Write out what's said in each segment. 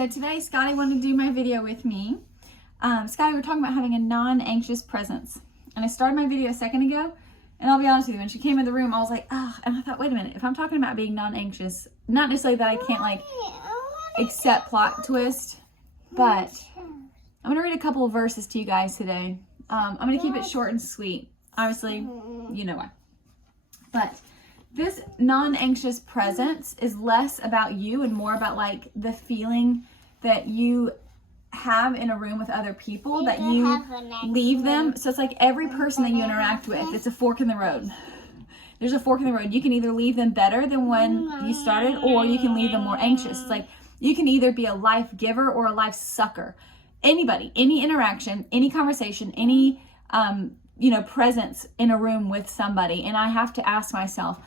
So today Scotty wanted to do my video with me. Scotty, we're talking about having a non-anxious presence. And I started my video a second ago, and I'll be honest with you, when she came in the room, I was like, oh, and I thought, wait a minute, if I'm talking about being non-anxious, not necessarily that I can't like accept plot twist, but I'm gonna read a couple of verses to you guys today. I'm gonna keep it short and sweet. Obviously, you know why. But this non-anxious presence is less about you and more about like the feeling that you have in a room with other people, that you leave them. So it's like every person that you interact with, it's a fork in the road. There's a fork in the road. You can either leave them better than when you started, or you can leave them more anxious. It's like you can either be a life giver or a life sucker. Anybody, any interaction, any conversation, any presence in a room with somebody. And I have to ask myself,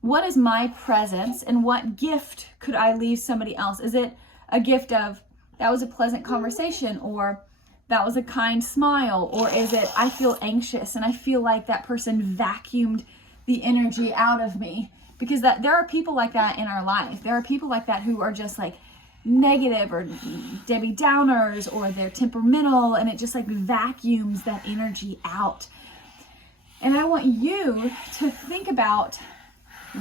what is my presence and what gift could I leave somebody else? Is it a gift of, that was a pleasant conversation, or that was a kind smile, or is it, I feel anxious and I feel like that person vacuumed the energy out of me? Because there are people like that in our life. There are people like that who are just like negative or Debbie Downers, or they're temperamental, and it just like vacuums that energy out. And I want you to think about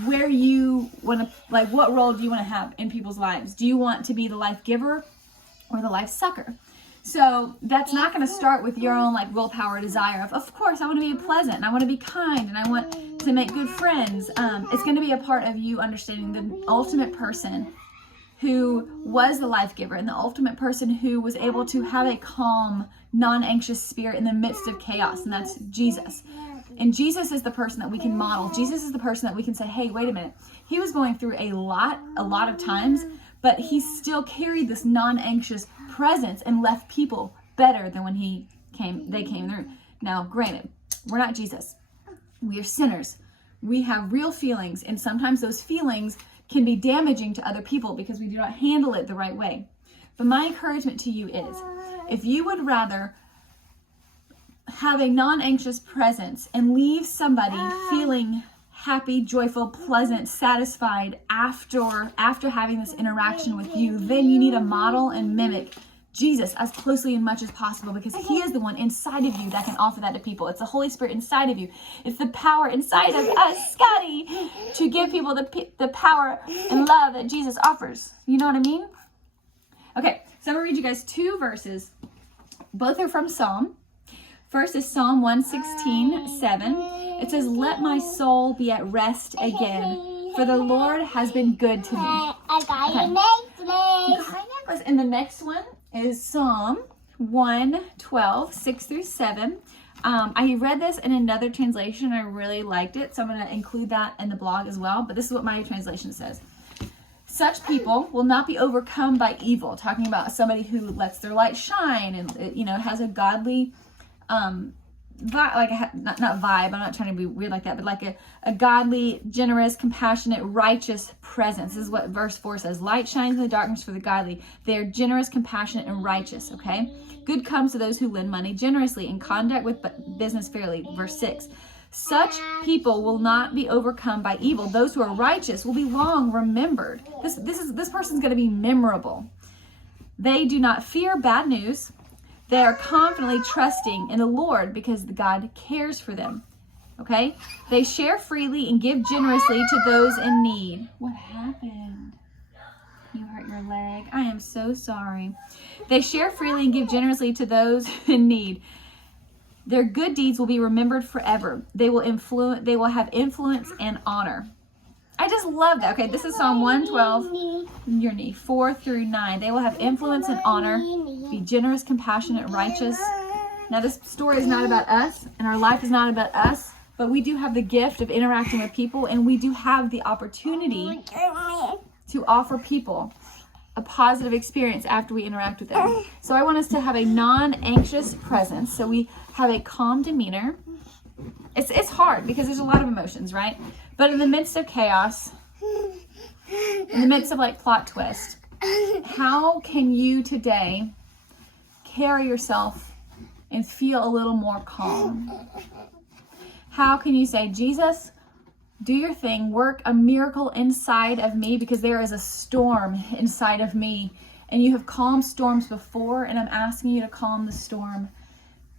where you want to, like, what role do you want to have in people's lives? Do you want to be the life giver or the life sucker? So that's not going to start with your own like willpower desire of course I want to be pleasant and I want to be kind and I want to make good friends. It's going to be a part of you understanding the ultimate person who was the life giver and the ultimate person who was able to have a calm, non-anxious spirit in the midst of chaos, and that's Jesus. And Jesus is the person that we can model. Jesus is the person that we can say, hey, wait a minute. He was going through a lot of times, but he still carried this non-anxious presence and left people better than when they came through. Now, granted, we're not Jesus. We are sinners. We have real feelings, and sometimes those feelings can be damaging to other people because we do not handle it the right way. But my encouragement to you is, if you would rather have a non-anxious presence and leave somebody feeling happy, joyful, pleasant, satisfied after having this interaction with you, then you need to model and mimic Jesus as closely and much as possible, because he is the one inside of you that can offer that to people. It's the Holy Spirit inside of you. It's the power inside of us, Scotty, to give people the power and love that Jesus offers. You know what I mean? Okay, so I'm going to read you guys two verses. Both are from Psalm. First is Psalm 116:7. It says, let my soul be at rest again, for the Lord has been good to me. I got your necklace. And the next one is Psalm 112:6-7. I read this in another translation. I really liked it, so I'm going to include that in the blog as well. But this is what my translation says. Such people will not be overcome by evil. Talking about somebody who lets their light shine and has a godly not vibe. I'm not trying to be weird like that, but like a godly, generous, compassionate, righteous presence. This is what verse 4 says. Light shines in the darkness for the godly. They are generous, compassionate, and righteous. Okay. Good comes to those who lend money generously and conduct with business fairly. Verse 6. Such people will not be overcome by evil. Those who are righteous will be long remembered. This person's going to be memorable. They do not fear bad news. They are confidently trusting in the Lord because God cares for them. Okay? They share freely and give generously to those in need. What happened? You hurt your leg. I am so sorry. They share freely and give generously to those in need. Their good deeds will be remembered forever. They will have influence and honor. I just love that. Okay, this is Psalm 112, your knee, 4-9. They will have influence and honor, be generous, compassionate, righteous. Now, this story is not about us, and our life is not about us, but we do have the gift of interacting with people, and we do have the opportunity to offer people a positive experience after we interact with them. So I want us to have a non-anxious presence, so we have a calm demeanor. It's hard because there's a lot of emotions, right? But in the midst of chaos, in the midst of like plot twist, how can you today carry yourself and feel a little more calm? How can you say, Jesus, do your thing, work a miracle inside of me, because there is a storm inside of me And you have calmed storms before, and I'm asking you to calm the storm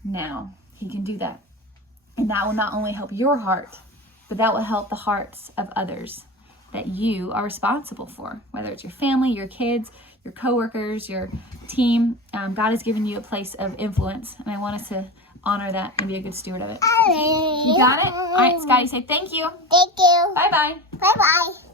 now. He can do that. And that will not only help your heart, but that will help the hearts of others that you are responsible for, whether it's your family, your kids, your coworkers, your team. God has given you a place of influence, and I want us to honor that and be a good steward of it. You got it? All right, Scotty, say thank you. Thank you. Bye-bye. Bye-bye.